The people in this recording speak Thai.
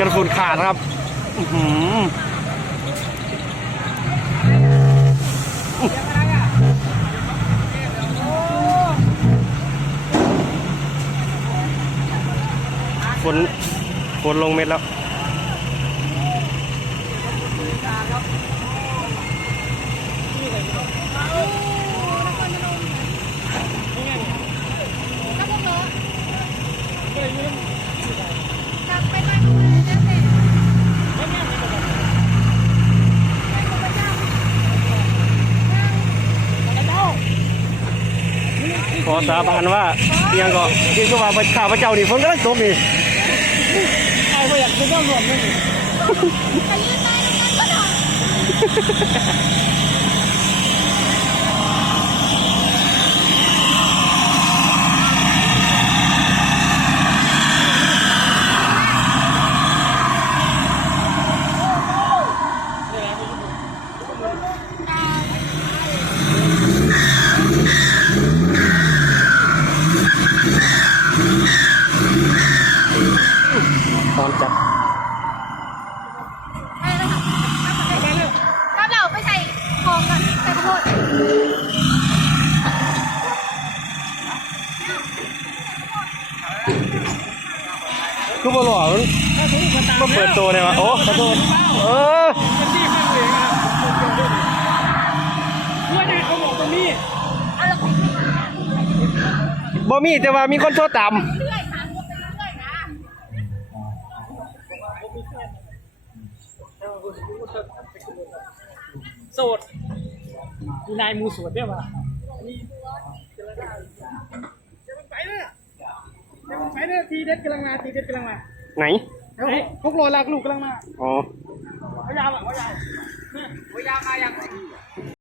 กระสุนขาดครับฝนฝนลงเม็ดแล้ว กลับไปนั่งดูเลยนะสิ ขอสาบานว่าเพียงก็ที่คือว่าข้าพเจ้านี่ฝนกำลังตกนี่ใครไม่อยากเป็นเจ้าหลวงนี่ รงนั้นก็ได้ตอนจับก็เราไปใส่ทองกันใส่ข้าวโพดคือบ่หลอมันมาตามมาเปิดตัวเลยวะโอ้ขอโทษเออเป็นที่ข้างเหลืองครับเพื่อนเขาบอกตรงนี้เอาละไปเรื่อยบ่มีแต่ว่ามีคนโทรตาม โสดมีนายมูสวดด้วยวะเดี๋ยวมันไปเลยอะเดี๋ยวมันไปเลยทีเด็ดกำลังมาทีเด็ดกำลังมาไหน เดี๋ยวเรอลากลูกกำลังมาอ๋อ เขายาวอะเขายาวเขายาวมายัง